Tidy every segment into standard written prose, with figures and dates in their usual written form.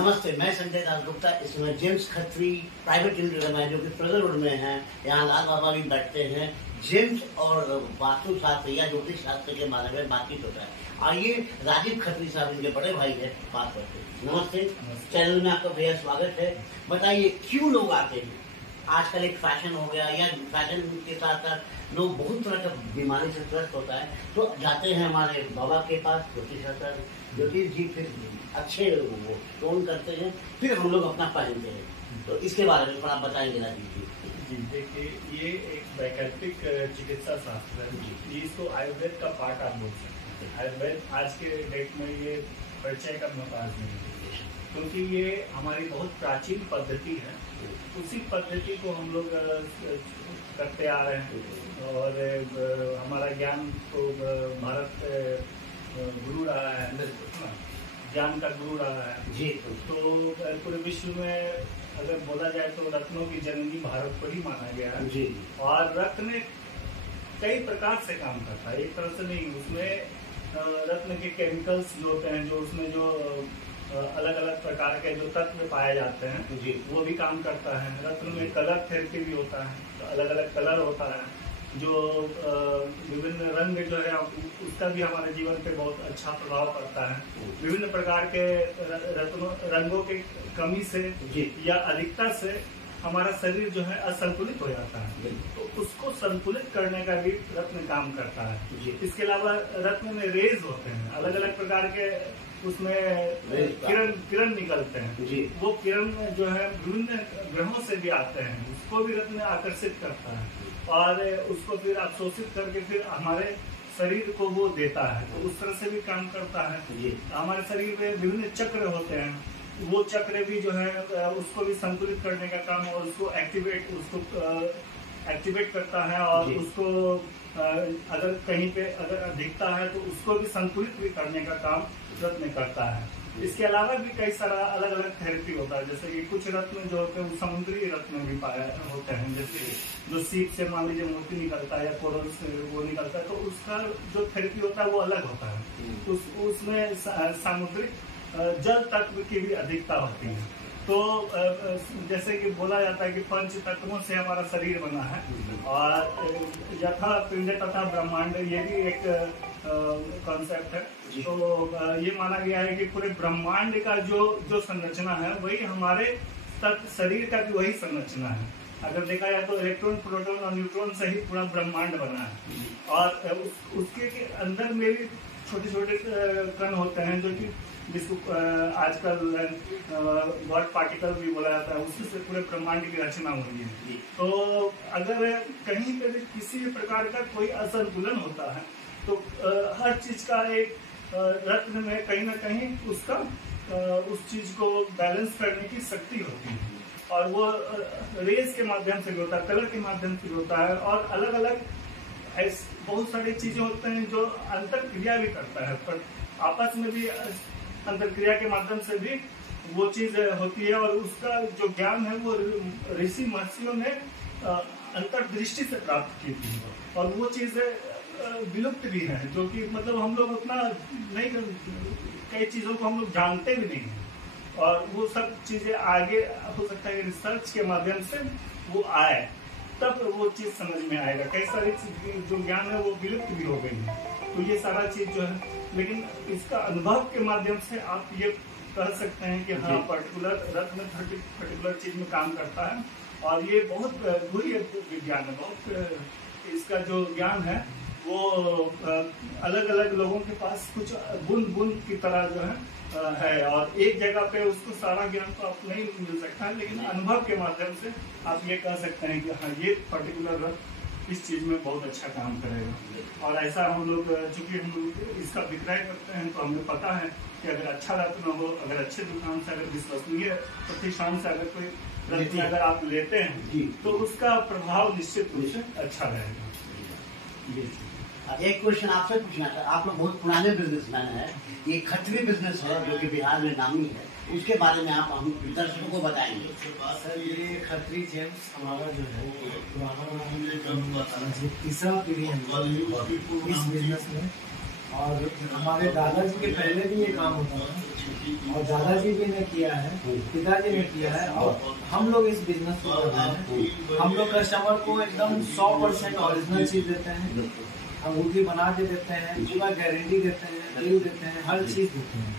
नमस्ते, मैं संजय दास गुप्ता। इस समय जेम्स खत्री प्राइवेट लिमिटेड में, जो कि फ्रेजर रोड में है, यहाँ लाल बाबा भी बैठते हैं। जेम्स और वास्तु शास्त्र या ज्योतिष शास्त्र के बारे में बातचीत होता है। आइए, राजीव खत्री साहब इनके बड़े भाई है, बात करते हैं। नमस्ते, चैनल में आपका भैया स्वागत है। बताइए, क्यों लोग आते हैं? आजकल एक फैशन हो गया, या फैशन के साथ साथ लोग बहुत तरह का बीमारी से ग्रस्त होता है, तो जाते हैं हमारे बाबा के पास, ज्योतिष जी, फिर अच्छे वो टोन करते हैं, फिर हम लोग अपना पहनते हैं। तो इसके बारे में थोड़ा बताएंगे राजीव जी। जी देखिए, ये एक वैकल्पिक चिकित्सा शास्त्र है। ये इसको आयुर्वेद का पार्ट आप बोल सकते हैं। आयुर्वेद आज के डेट में ये परिचय का मोहताज नहीं है, क्योंकि ये हमारी बहुत प्राचीन पद्धति है। उसी पद्धति को हम लोग करते आ रहे हैं, और हमारा ज्ञान तो भारत गुरु रहा है, ज्ञान का गुरु रहा है जी। तो पूरे विश्व में अगर बोला जाए तो रत्नों की जननी भारत को ही माना गया है जी। और रत्न कई प्रकार से काम करता है, एक तरह से नहीं। उसमें रत्न के केमिकल्स जो होते हैं, जो उसमें जो अलग अलग प्रकार के जो तत्व पाए जाते हैं जी, वो भी काम करता है। रत्न में कलर थेरेपी भी होता है, तो अलग अलग कलर होता है, जो विभिन्न रंग जो है उसका भी हमारे जीवन पे बहुत अच्छा प्रभाव पड़ता है। विभिन्न प्रकार के रंगों के कमी से या अधिकता से हमारा शरीर जो है असंतुलित हो जाता है, तो उसको संतुलित करने का भी रत्न काम करता है। इसके अलावा रत्न में रेज होते हैं, अलग अलग प्रकार के उसमें किरण निकलते हैं। वो किरण जो है विभिन्न ग्रहों से भी आते हैं, उसको भी रत्न आकर्षित करता है और उसको फिर अवशोषित करके फिर हमारे शरीर को वो देता है, तो उस तरह से भी काम करता है। हमारे शरीर में विभिन्न चक्र होते हैं, वो चक्र भी जो है उसको भी संतुलित करने का काम, और उसको एक्टिवेट करता है, और उसको अगर कहीं पे अगर अधिकता है तो उसको भी संतुलित भी करने का काम रत्न करता है। इसके अलावा भी कई सारा अलग अलग थेरेपी होता है, जैसे कि कुछ रत्न जो होते हैं समुद्री रत्न भी पाए होते हैं, जैसे जो सीप से मान लीजिए मोती निकलता है या कोरल से वो निकलता है, तो उसका जो थेरेपी होता है वो अलग होता है। उसमें सामुद्रिक जल तत्व की भी अधिकता होती है। तो जैसे कि बोला जाता है कि पंच तत्वों से हमारा शरीर बना है, और यथा पिंड तथा ब्रह्मांड, ये भी एक कॉन्सेप्ट है। तो ये माना गया है कि पूरे ब्रह्मांड का जो संरचना है वही हमारे शरीर का भी वही संरचना है। अगर देखा जाए तो इलेक्ट्रॉन, प्रोटॉन और न्यूट्रॉन से ही पूरा ब्रह्मांड बना है, और उसके अंदर में भी छोटे छोटे कण होते हैं, जो कि जिसको आजकल गॉड पार्टिकल भी बोला जाता है, उसी से पूरे ब्रह्मांड की रचना हुई है। तो अगर कहीं पे भी किसी भी प्रकार का कोई असंतुलन होता है, तो हर चीज का एक रत्न में कहीं ना कहीं उसका उस चीज को बैलेंस करने की शक्ति होती है, और वो रेज के माध्यम से भी होता है, कलर के माध्यम से भी होता है, और अलग अलग बहुत सारी चीजें होते हैं जो अंतर क्रिया भी करता है, पर आपस में भी अंतरक्रिया के माध्यम से भी वो चीज होती है। और उसका जो ज्ञान है वो ऋषि महर्षियों ने अंतर्दृष्टि से प्राप्त की थी, और वो चीजें विलुप्त भी है, जो कि मतलब हम लोग उतना नहीं, कई चीजों को हम लोग जानते भी नहीं है, और वो सब चीजें आगे हो सकता है रिसर्च के माध्यम से वो आए, तब वो चीज समझ में आएगा। कई सारी जो ज्ञान है वो विलुप्त भी हो गई है, तो ये सारा चीज जो है, लेकिन इसका अनुभव के माध्यम से आप ये कह सकते हैं कि हाँ, पर्टिकुलर रत्न पर्टिकुलर चीज में काम करता है, और ये बहुत बुरी विज्ञान है। बहुत इसका जो ज्ञान है वो अलग अलग लोगों के पास कुछ बूंद बूंद की तरह जो है, और एक जगह पे उसको सारा ज्ञान तो आप नहीं मिल सकता है, लेकिन अनुभव के माध्यम से आप ये कह सकते हैं कि हाँ, ये पर्टिकुलर रत्न इस चीज में बहुत अच्छा काम करेगा। और ऐसा हम लोग चूंकि हम लोग इसका विक्रय करते हैं, तो हमें पता है कि अगर अच्छा रत्न हो, अगर अच्छे दुकान से, अगर विश्वसनीय प्रतिष्ठान से अगर कोई रत्न अगर आप लेते हैं, तो उसका प्रभाव निश्चित रूप से अच्छा रहेगा। एक क्वेश्चन आपसे पूछना था, आप लोग बहुत पुराने बिजनेसमैन हैं, ये खत्री बिजनेस है जो कि बिहार में नामी है, उसके बारे में आप हम दर्शकों को बताएंगे। सर, ये खत्री जेम्स हमारा जो है तीसरा पीढ़ी है इस बिजनेस में, और हमारे दादाजी के पहले भी ये काम होता था। और दादाजी भी ने किया है, पिताजी ने किया है, और हम लोग इस बिजनेस को कर रहे हैं। हम लोग कस्टमर को एकदम 100% ओरिजिनल चीज देते हैं, अंगूठी बना के देते हैं, पूरा गारंटी देते हैं, बिल देते हैं, हर चीज देते हैं।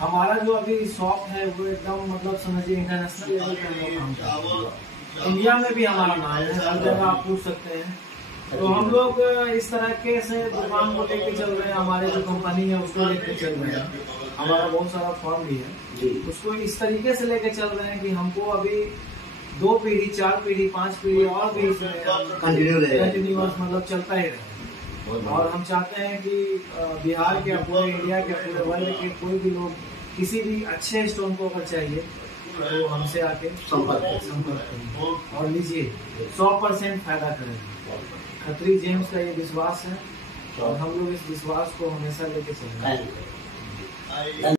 हमारा जो अभी शॉप है वो एकदम मतलब समझिए इंटरनेशनल लेवल पे हम लोग काम करते हैं। इंडिया में भी हमारा नाम है, हर जगह आप पूछ सकते हैं। तो हम लोग इस तरह के से दुकान को लेके चल रहे हैं, हमारे जो कंपनी है उसको लेके चल रहे हैं। हमारा बहुत सारा फॉर्म भी है, उसको इस तरीके से लेके चल रहे हैं कि हमको अभी 2 पीढ़ी, 4 पीढ़ी, 5 पीढ़ी और भी कंटिन्यूअस मतलब चलता ही रहे। और हम चाहते हैं कि बिहार के, पूरे इंडिया के, पूरे वर्ल्ड के कोई भी लोग किसी भी अच्छे स्टोन को अगर चाहिए तो हमसे आके संपर्क करें और लीजिए, 100% फायदा करेंगे। खत्री जेम्स का ये विश्वास है और हम लोग इस विश्वास को हमेशा लेके चलेंगे।